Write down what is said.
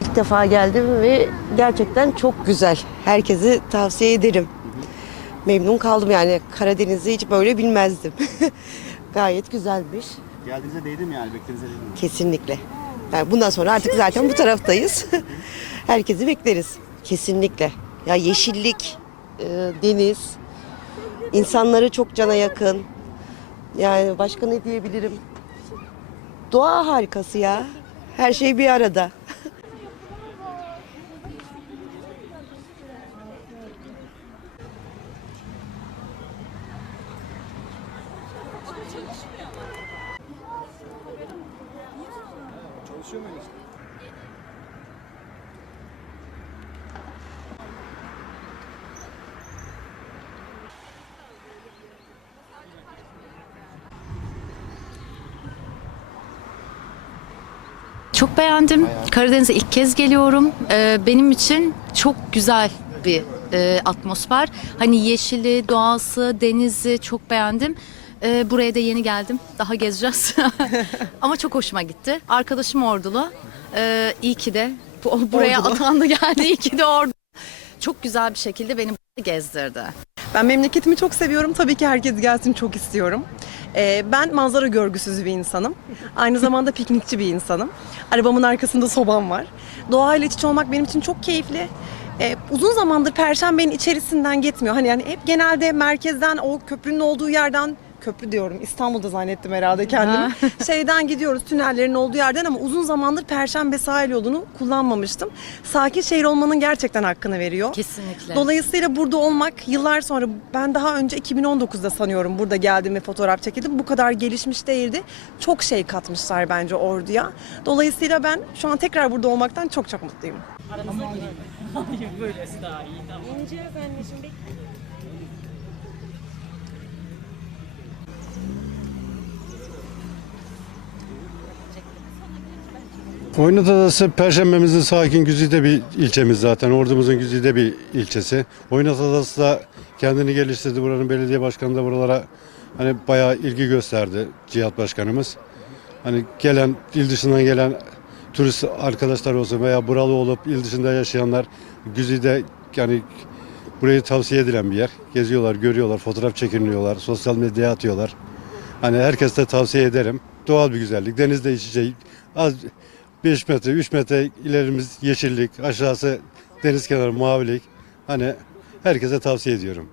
İlk defa geldim ve gerçekten çok güzel. Herkese tavsiye ederim. Memnun kaldım yani Karadeniz'i hiç böyle bilmezdim. Gayet güzelmiş. Geldiğinize değdi mi yani? Beklediğinize değdi mi? Kesinlikle. Yani bundan sonra artık zaten bu taraftayız. Herkesi bekleriz. Kesinlikle. Ya yeşillik, e, deniz, insanları çok cana yakın. Yani başka ne diyebilirim? Doğa harikası ya. Her şey bir arada. Çok beğendim. Karadeniz'e ilk kez geliyorum. Ee, benim için çok güzel bir e, atmosfer. Hani yeşili, doğası, denizi çok beğendim. Ee, buraya da yeni geldim. Daha gezeceğiz. Ama çok hoşuma gitti. Arkadaşım ordulu. Ee, iyi ki de bu, buraya atandı geldi. İyi ki de ordu. Çok güzel bir şekilde beni gezdirdi. Ben memleketimi çok seviyorum. Tabii ki herkes gelsin çok istiyorum. Ee, ben manzara görgüsüz bir insanım. Aynı zamanda piknikçi bir insanım. Arabamın arkasında sobam var. Doğayla iç içe olmak benim için çok keyifli. Ee, uzun zamandır Perşembe'nin içerisinden gitmiyor. Hani yani hep genelde merkezden o köprünün olduğu yerden köprü diyorum İstanbul'da zannettim herhalde kendimi. Şeyden gidiyoruz tünellerin olduğu yerden ama uzun zamandır Perşembe sahil yolunu kullanmamıştım. Sakin şehir olmanın gerçekten hakkını veriyor. Kesinlikle. Dolayısıyla burada olmak yıllar sonra ben daha önce 2019'da sanıyorum burada geldim ve fotoğraf çekildim. Bu kadar gelişmiş değildi. Çok şey katmışlar bence orduya. Dolayısıyla ben şu an tekrar burada olmaktan çok çok mutluyum. Oyunat Adası Perşembemizin sakin güzide bir ilçemiz zaten. Ordumuzun güzide bir ilçesi. Oyunat Adası da kendini geliştirdi. Buranın belediye başkanı da buralara hani bayağı ilgi gösterdi Cihat Başkanımız. Hani gelen, il dışından gelen turist arkadaşlar olsun veya buralı olup il dışında yaşayanlar güzide yani burayı tavsiye edilen bir yer. Geziyorlar, görüyorlar, fotoğraf çekiniyorlar, sosyal medyaya atıyorlar. Hani herkese tavsiye ederim. Doğal bir güzellik. Denizde iç içe az 5 metre, 3 metre ilerimiz yeşillik, aşağısı deniz kenarı mavilik. Hani herkese tavsiye ediyorum.